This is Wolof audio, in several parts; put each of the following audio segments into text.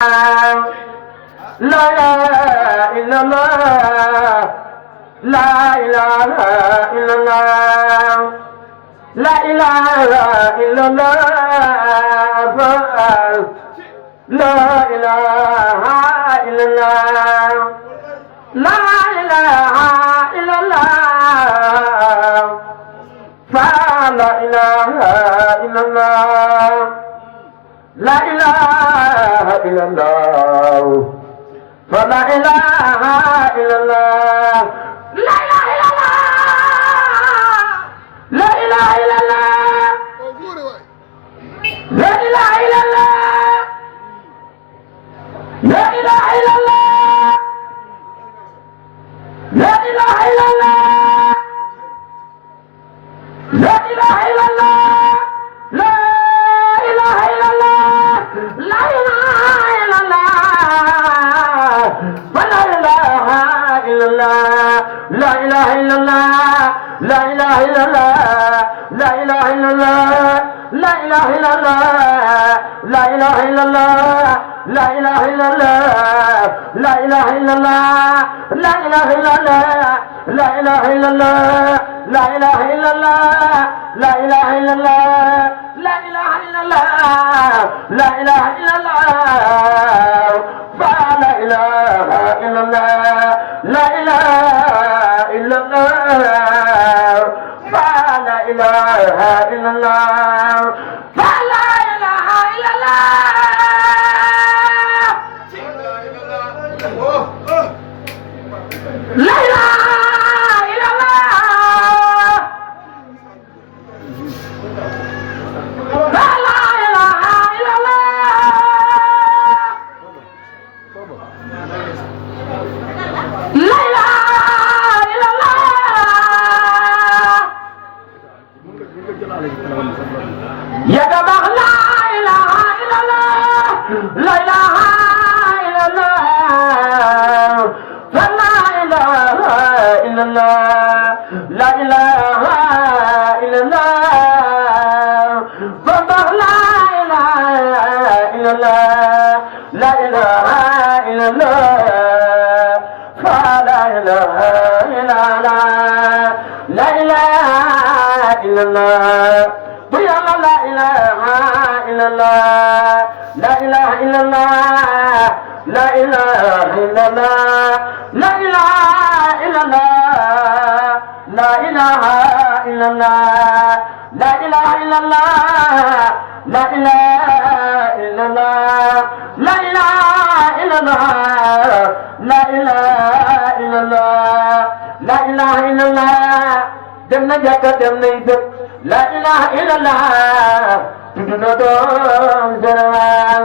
La ilaha illallah, la ilaha illallah, la ilaha illallah, la ilaha illallah, la ilaha illallah, fa la ilaha illallah. La ilaha illallah, fa la ilaha illallah, la ilaha illallah, la ilaha illallah, la ilaha illallah, la ilaha illallah, la ilaha illallah, la ilaha illallah. La ilaha illallah, la ilaha illallah, la ilaha illallah, la ilaha illallah, la ilaha illallah, la ilaha illallah, la ilaha illallah, la ilaha illallah, la ilaha illallah, la ilaha illallah, la ilaha illallah, la ilaha illallah, la ilaha illallah. La ilaha illallah, la ilaha illallah, fa la ilaha illallah, la ilaha illallah, fa la ilaha illallah, fa la ilaha illallah, la ilaha dem na jàkka dem nay dëkk la ilaha illallah tudd na doom Sénégal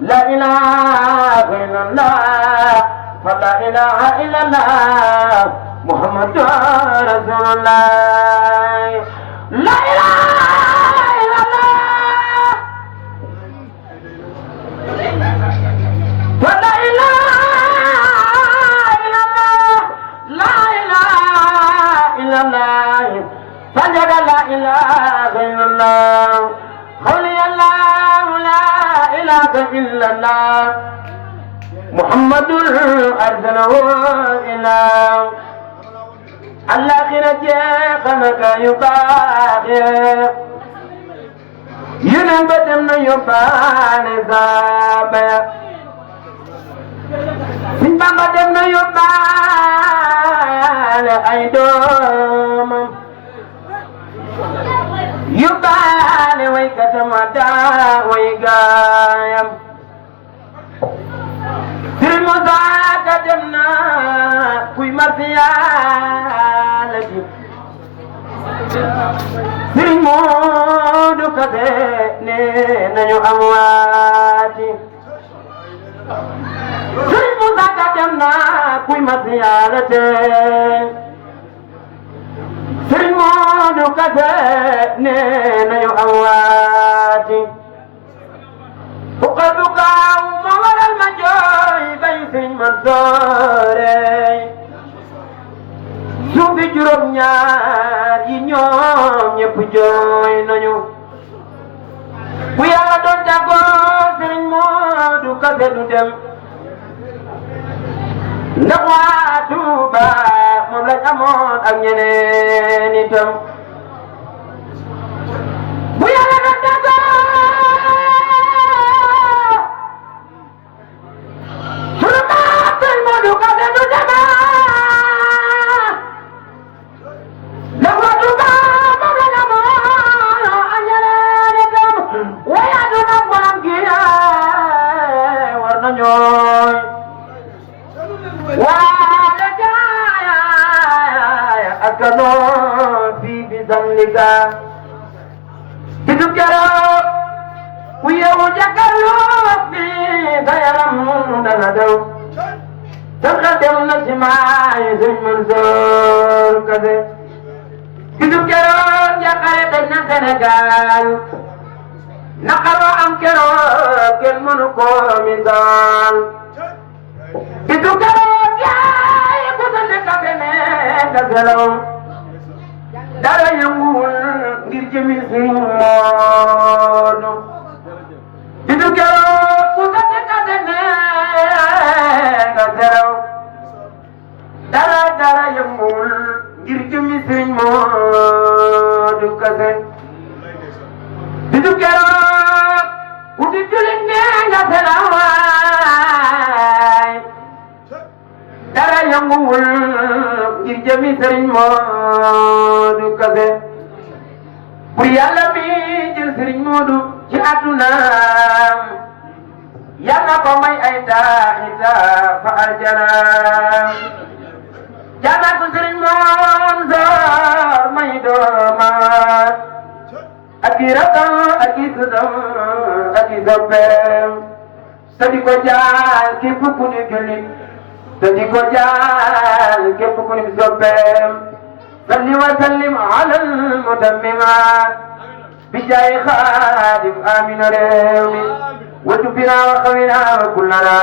la ilaha illallah la ilaha illallah Muhammad Rasulullah. La ilaha illallah. إلا الله محمد أرسله إله الآخرة خلق يباخر ينبتم يبان زابا سنبتم يبان أيدوم يبان ويكتمتا ويقايم المزاك جمنا كوي مرسيالتي سرمودو كده نينيو أمواتي المزاك جمنا كوي مرسيالتي سرمودو كده نينيو أمواتي وقد قام مولى المجاي بيت منصوري suufi juróom ñaar yi ñoom ñëpp jooy nañu bu yàlla doon jàggoo Sëriñ Moodu Kase du dem ndax waa Tuuba moom lañ amoon ak ñeneen itam bu yàlla doon jàggoo sunu maam Sëriñ Moodu Kase du dem akano fi bizalika bidukara wiyewu jakarlo fi dayaram danadaw takadem na jimaay Sëriñ Mansour Kase bidukara jakare dañ na Sénégal naqaro am kero kenn mënu ko misaal bidukara Kaselaw dara yënguwul ngir jëmi Sëriñ Moodu bidu keroog ku kase kase ne Kaselaw dara yënguwul ngir jëmi Sëriñ Moodu Kase bidu keroog ku di julit ne Kaselaw dara yënguwul ngir jëmi Sëriñ Moodu Kase pour yàlla mi jël Sëriñ Moodu ci àddunaam yàlla ko may ay taaxita fa aljana yàlla ko Sëriñ Mansour may doomaat ak i rakam ak i sëtam ak i soppeem te di ko jaal képp ku ni jullit te di ko jaal képp ku ni soppeem salli wa sallim ala al-mutammima bi jaay xaadim amina réew mi wa tubina wa xawina wa kullana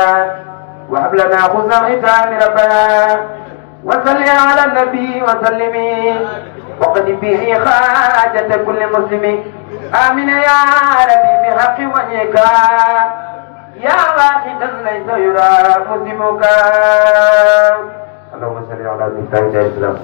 wa hab lana xusna xitaami rabbana wa salli ala nabi wa sallimi wa qadi bihi xaajata kulli muslimi amina ya rabbi bi xaqi wajhika يا واحدا ليس يرى مسلمك اللهم صل على سيدنا الإسلام